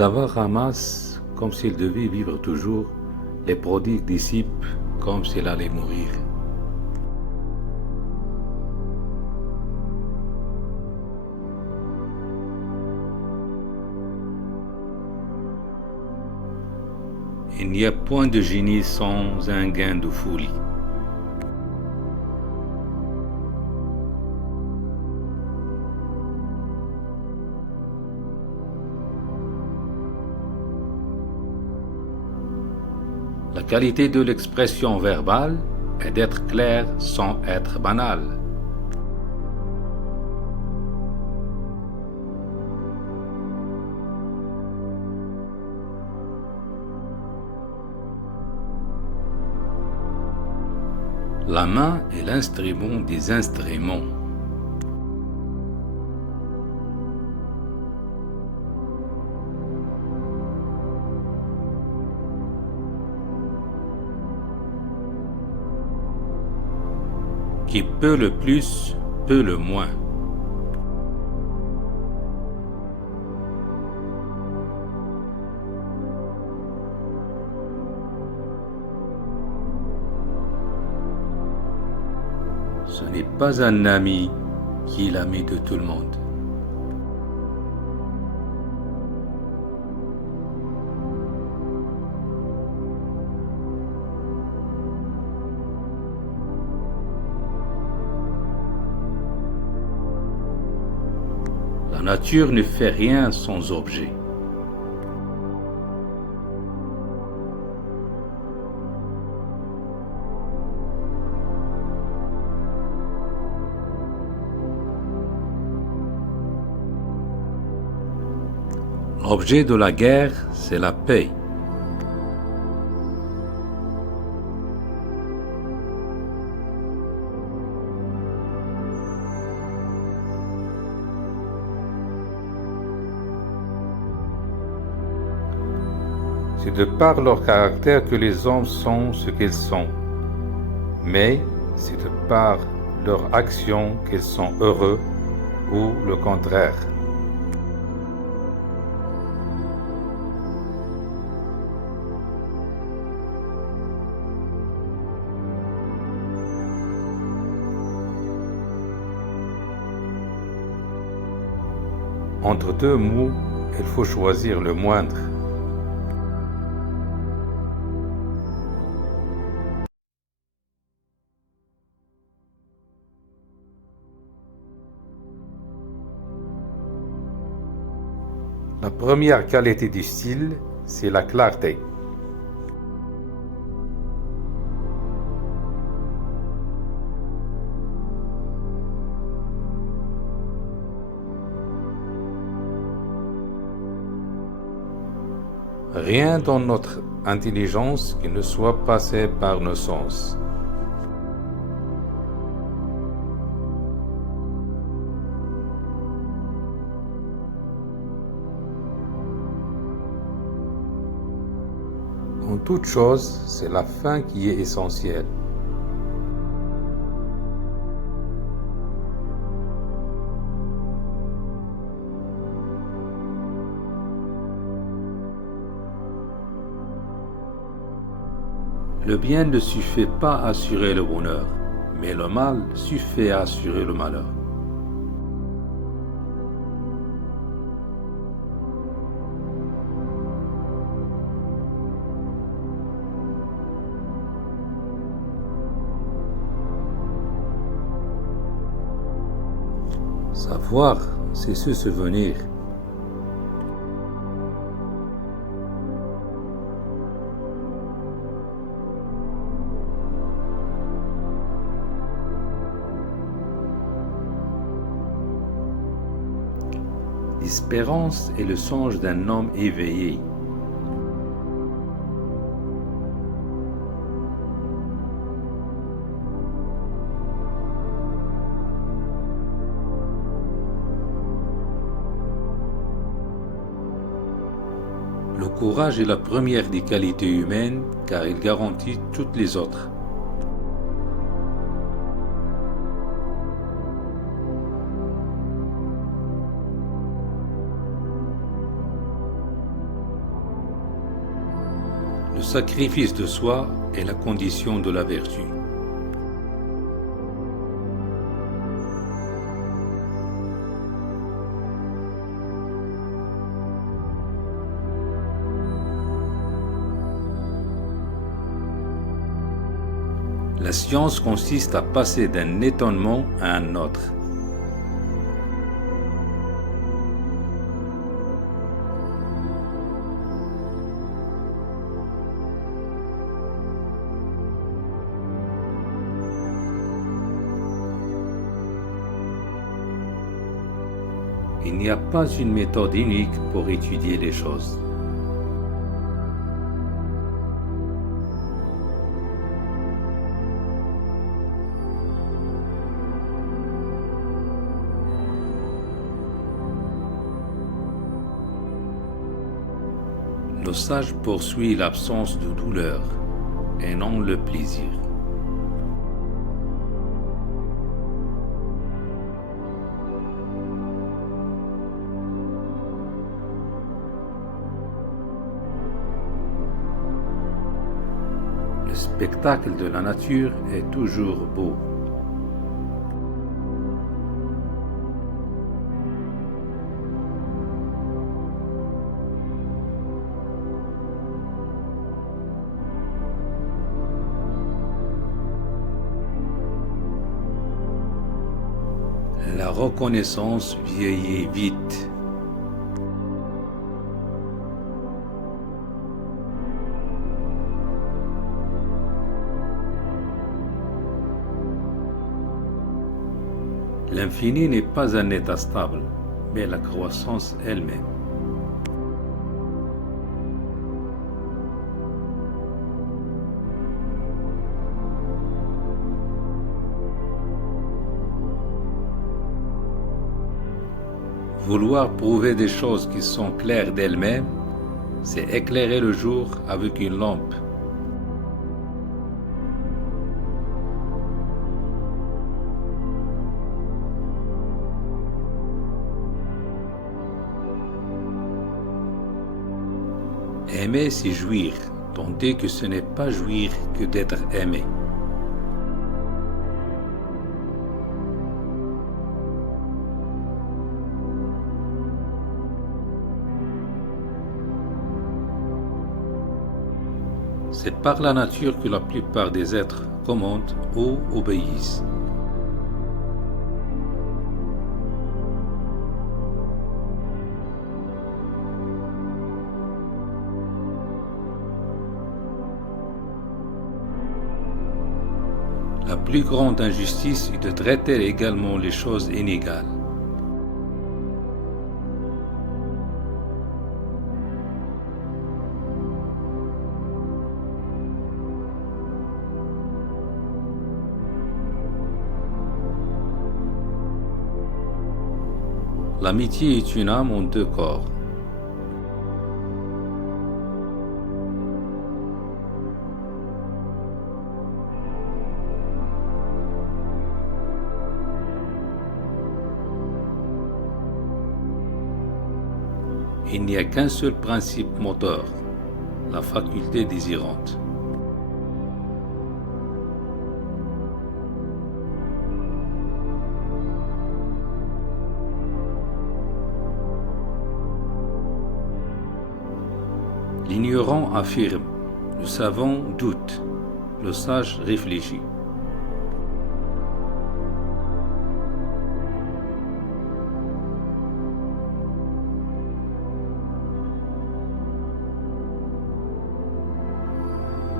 Les avares ramassent comme s'ils devaient vivre toujours, les prodigues dissipent comme s'ils allaient mourir. Il n'y a point de génie sans un gain de folie. La qualité de l'expression verbale est d'être clair sans être banal. La main est l'instrument des instruments. Qui peut le plus, peut le moins. Ce n'est pas un ami qui est l'ami de tout le monde. La nature ne fait rien sans objet. L'objet de la guerre, c'est la paix. C'est de par leur caractère que les hommes sont ce qu'ils sont, mais c'est de par leur action qu'ils sont heureux ou le contraire. Entre deux mots, il faut choisir le moindre. La première qualité du style, c'est la clarté. Rien dans notre intelligence qui ne soit passé par nos sens. En toute chose, c'est la fin qui est essentielle. Le bien ne suffit pas à assurer le bonheur, mais le mal suffit à assurer le malheur. Savoir, c'est se souvenir. L'espérance est le songe d'un homme éveillé. Le courage est la première des qualités humaines car il garantit toutes les autres. sacrifice de soi est la condition de la vertu. La science consiste à passer d'un étonnement à un autre. Il n'y a pas une méthode unique pour étudier les choses. Le sage poursuit l'absence de douleur et non le plaisir. Le spectacle de la nature est toujours beau. La reconnaissance vieillit vite. L'infini n'est pas un état stable, mais la croissance elle-même. Vouloir prouver des choses qui sont claires d'elles-mêmes, c'est éclairer le jour avec une lampe. Aimer, c'est jouir, tandis que ce n'est pas jouir que d'être aimé. C'est par la nature que la plupart des êtres commandent ou obéissent. La plus grande injustice est de traiter également les choses inégales. L'amitié est une âme en deux corps. Il n'y a qu'un seul principe moteur, la faculté désirante. L'ignorant affirme, le savant doute, le sage réfléchit.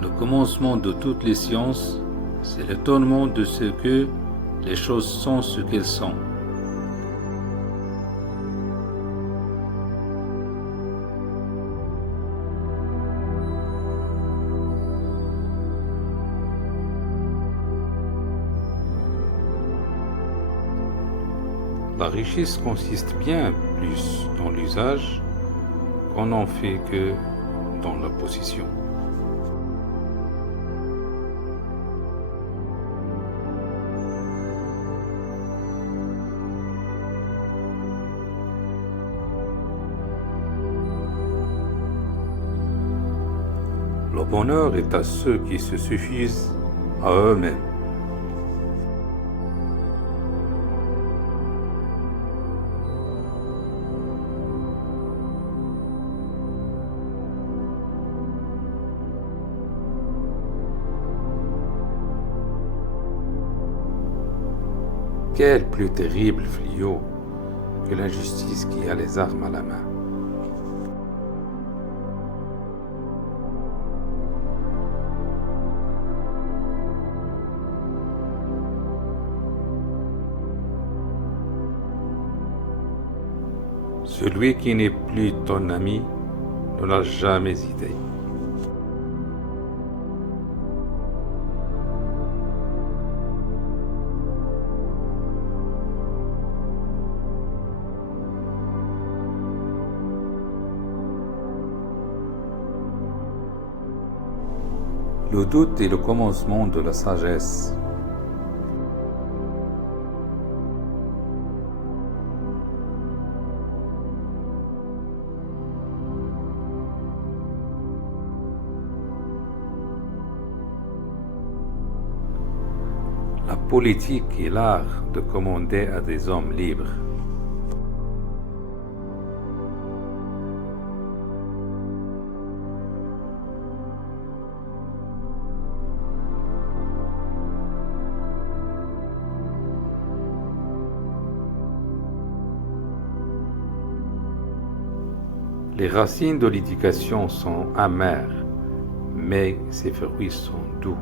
Le commencement de toutes les sciences, c'est l'étonnement de ce que les choses sont ce qu'elles sont. La richesse consiste bien plus dans l'usage qu'on n'en fait que dans la possession. bonheur est à ceux qui se suffisent à eux-mêmes. Quel plus terrible fléau que l'injustice qui a les armes à la main. Celui qui n'est plus ton ami ne l'a jamais idée. Le doute est le commencement de la sagesse. La politique est l'art de commander à des hommes libres. Les racines de l'éducation sont amères, mais ses fruits sont doux.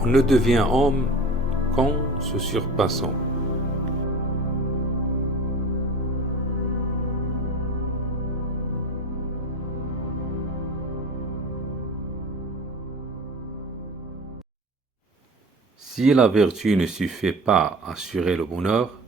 On ne devient homme qu'en se surpassant. Si la vertu ne suffit pas à assurer le bonheur,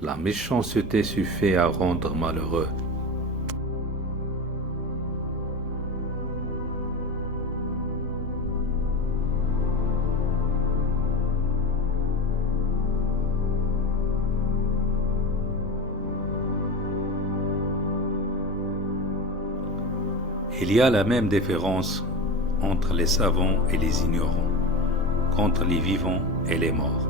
la méchanceté suffit à rendre malheureux. Il y a la même différence entre les savants et les ignorants, qu'entre les vivants et les morts.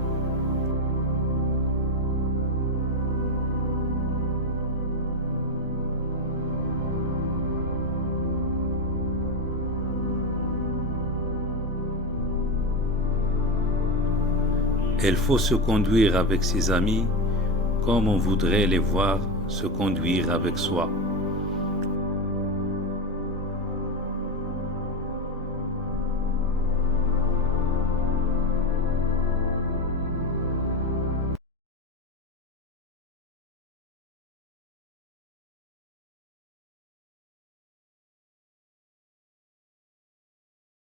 Il faut se conduire avec ses amis comme on voudrait les voir se conduire avec soi.